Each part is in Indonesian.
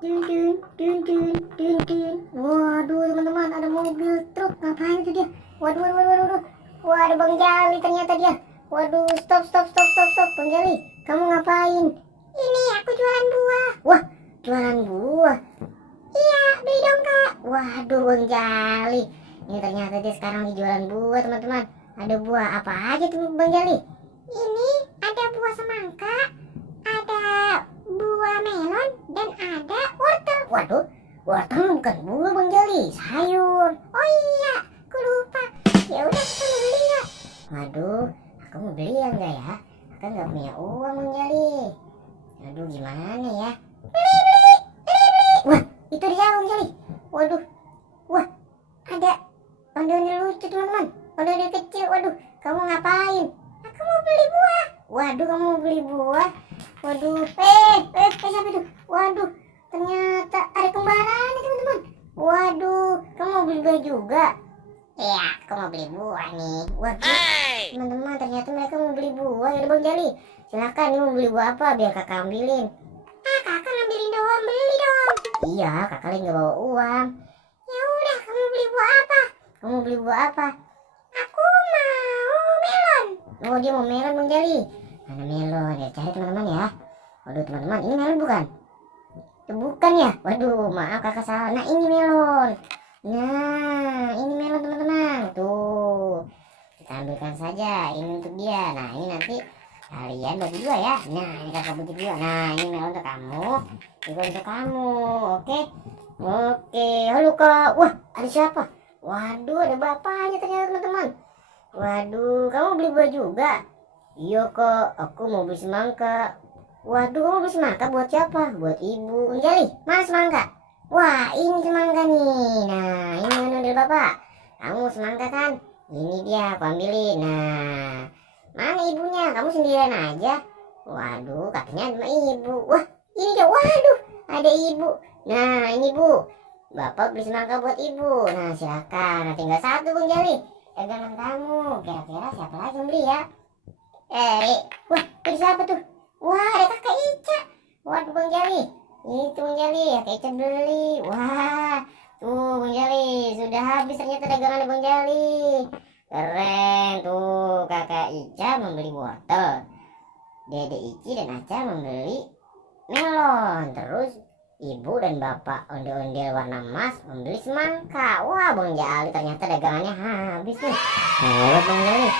Waduh teman-teman, ada mobil truk. Ngapain itu dia? Waduh, waduh, waduh, waduh. Wah, ada Bang Jali ternyata dia. Waduh, stop, stop, stop, stop, stop. Bang Jali, kamu ngapain? Ini aku jualan buah. Wah, jualan buah. Iya, beli dong kak. Waduh, Bang Jali. Ini ternyata dia sekarang lagi jualan buah teman-teman. Ada buah apa aja tuh Bang Jali? Ini ada buah semangka, ada buah melon, dan ada wortel. Waduh, wortel bukan buah Bang Jali, sayur. Oh iya, aku lupa. Ya udah, kita mau beli ya. Waduh, aku mau beli ya enggak ya? Aku nggak punya uang Bang Jali. Aduh, gimana ya? Beli, beli, beli, beli. Wah, itu dia Bang Jali. Waduh, wah, ada ondel-ondel lucu teman-teman. Ondel-ondel kecil. Waduh, kamu ngapain? Aku mau beli buah. Waduh, kamu mau beli buah? Waduh, siapa itu? Waduh, ternyata ada kembaran nih teman-teman. Waduh, kamu mau beli buah juga? Iya, aku mau beli buah nih. Waduh, teman-teman, ternyata mereka mau beli buah ya Bang Jali. Silakan, ini mau beli buah apa? Biar kakak ambilin. Ah, kakak ngambilin doang, beli dong. Iya, kakak lagi nggak bawa uang. Ya udah, kamu beli buah apa? Kamu mau beli buah apa? Aku mau melon. Oh, dia mau melon Bang Jali. Mana melon ya? Cari teman-teman ya. Waduh teman-teman, ini melon bukan? Itu bukan ya? Waduh, maaf kakak salah. Nah, ini melon. Nah, ini melon teman-teman. Tuh, kita ambilkan saja. Ini untuk dia. Nah, ini nanti kalian bagi dua ya. Nah, ini kakak bagi dua. Nah, ini melon untuk kamu. Ini untuk kamu. Oke. Oke. Halo kak. Wah, ada siapa? Waduh, ada bapaknya ternyata teman-teman. Waduh, kamu beli buah juga? Iya kak, aku mau beli semangka. Waduh, kamu beli semangka buat siapa? Buat ibu. Jali, mana semangka? Wah, ini semangka nih. Nah, ini ondel bapak. Kamu semangka kan? Ini dia, aku ambilin. Nah, mana ibunya? Kamu sendirian aja. Waduh, katanya sama ibu. Wah, ini dia. Waduh, ada ibu. Nah, ini bu. Bapak beli semangka buat ibu. Nah, silakan. Nah, tinggal satu Bang Jali. Dagangan kamu. Kira-kira siapa lagi yang beli ya? Wah, itu siapa tuh? Wah, ada kakak Ica. Waduh Bang Jali. Itu Bang Jali, kakak Ica beli. Wah, tuh Bang Jali. Sudah habis ternyata dagangan Bang Jali. Keren tuh, kakak Ica membeli wortel. Dede Ici dan Aca membeli melon. Terus ibu dan bapak ondel-ondel warna emas membeli semangka. Wah, Bang Jali ternyata dagangannya habis nih. Hebat Bang Jali.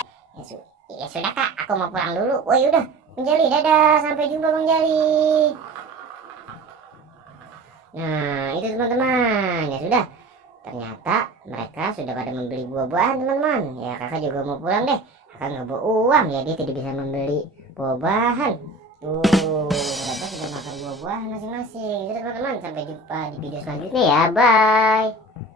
Ya sudah kak, aku mau pulang dulu. Oh yaudah, Bang Jali, dadah, sampai jumpa Bang Jali. Nah, itu teman-teman. Ya sudah, ternyata mereka sudah pada membeli buah-buahan teman-teman. Ya kakak juga mau pulang deh. Kakak nggak bawa uang ya, dia tidak bisa membeli buah-buahan. Tuh, mereka sudah makan buah-buahan masing-masing. Jadi teman-teman, sampai jumpa di video selanjutnya ya. Bye.